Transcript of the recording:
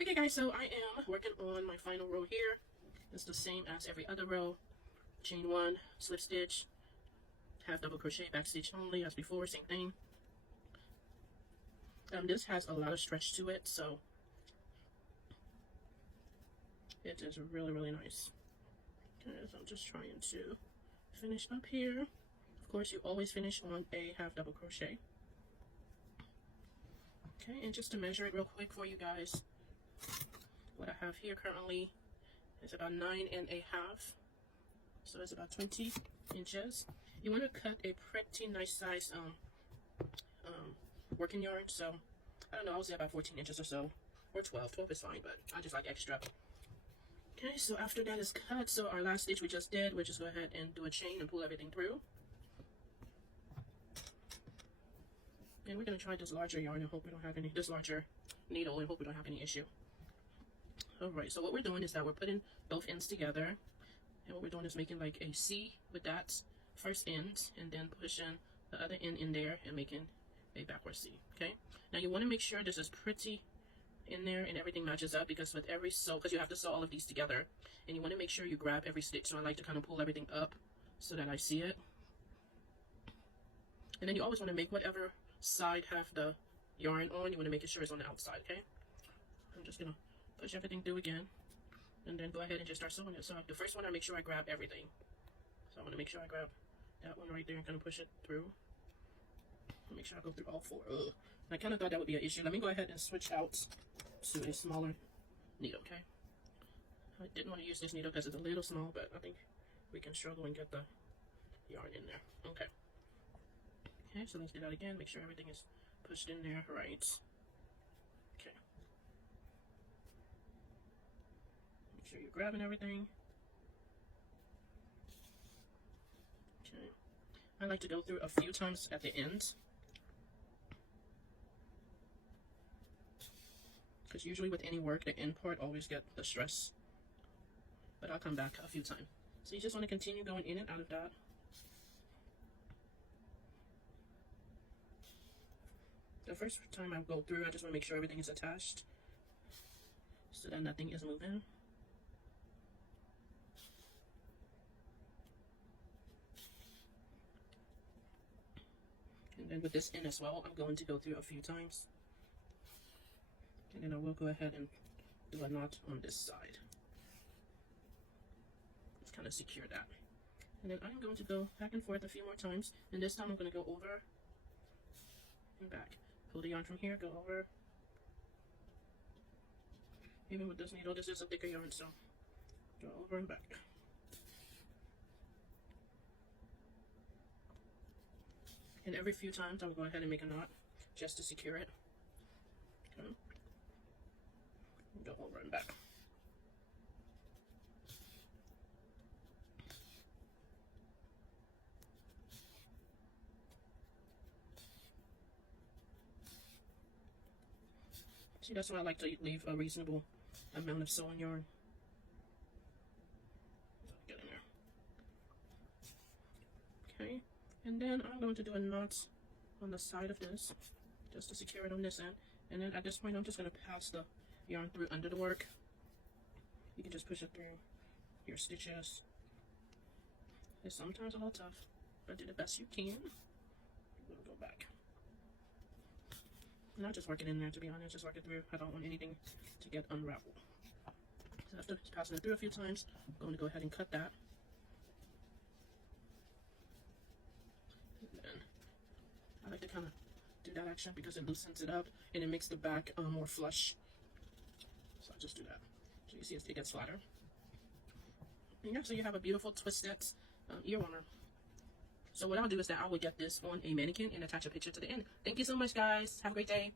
Okay guys, so I am working on my final row here. It's the same as every other row. Chain 1, slip stitch, half double crochet, back stitch only as before, same thing. This has a lot of stretch to it, so it is really nice. Okay, so I'm just trying to finish up here. Of course, you always finish on a half double crochet. Okay, and just to measure it real quick for you guys, what I have here currently is about 9.5, so it's about 20 inches. You want to cut a pretty nice size working yarn, so I don't know, I'll say about 14 inches or so, or 12 is fine, but I just like extra. Okay, so after that is cut, so our last stitch we just did, we'll just go ahead and do a chain and pull everything through. And we're going to try this larger yarn and hope we don't have any, this larger needle, and hope we don't have any issue. Alright, so what we're doing is that we're putting both ends together, and what we're doing is making like a C with that first end, and then pushing the other end in there and making a backward C. Okay, now you want to make sure this is pretty in there and everything matches up, because with every sew, because you have to sew all of these together, and you want to make sure you grab every stitch. So I like to kind of pull everything up so that I see it, and then you always want to make whatever side have the yarn on, you want to make sure it's on the outside. Okay, I'm just gonna push everything through again, and then go ahead and just start sewing it. So the first one, I make sure I grab everything. So I want to make sure I grab that one right there and kind of push it through. Make sure I go through all four. Ugh. I kind of thought that would be an issue. Let me go ahead and switch out to a smaller needle. Okay, I didn't want to use this needle because it's a little small, but I think we can struggle and get the yarn in there. Okay, so let's do that again. Make sure everything is pushed in there right. Okay, make sure you're grabbing everything. Okay, I like to go through a few times at the end, because usually with any work, the end part always get the stress, but I'll come back a few times. So you just want to continue going in and out of that. The first time I go through, I just want to make sure everything is attached so that nothing is moving. And then with this end as well, I'm going to go through a few times. And then I will go ahead and do a knot on this side. Let's kind of secure that. And then I'm going to go back and forth a few more times. And this time I'm going to go over and back. Pull the yarn from here, go over. Even with this needle, this is a thicker yarn, so go over and back. And every few times I'll go ahead and make a knot just to secure it. Okay. Go over and back. See, that's why I like to leave a reasonable amount of sewing yarn. Get in there. Okay, and then I'm going to do a knot on the side of this just to secure it on this end. And then at this point, I'm just going to pass the yarn through under the work. You can just push it through your stitches. It's sometimes a little tough, but do the best you can. We'll go back. Not just work it in there, to be honest, just work it through. I don't want anything to get unraveled. So after passing it through a few times, I'm going to go ahead and cut that. And then I like to kind of do that action because it loosens it up and it makes the back more flush. So I just do that. So you see it gets flatter. And yeah, so you have a beautiful twisted ear warmer. So what I'll do is that I will get this on a mannequin and attach a picture to the end. Thank you so much, guys. Have a great day.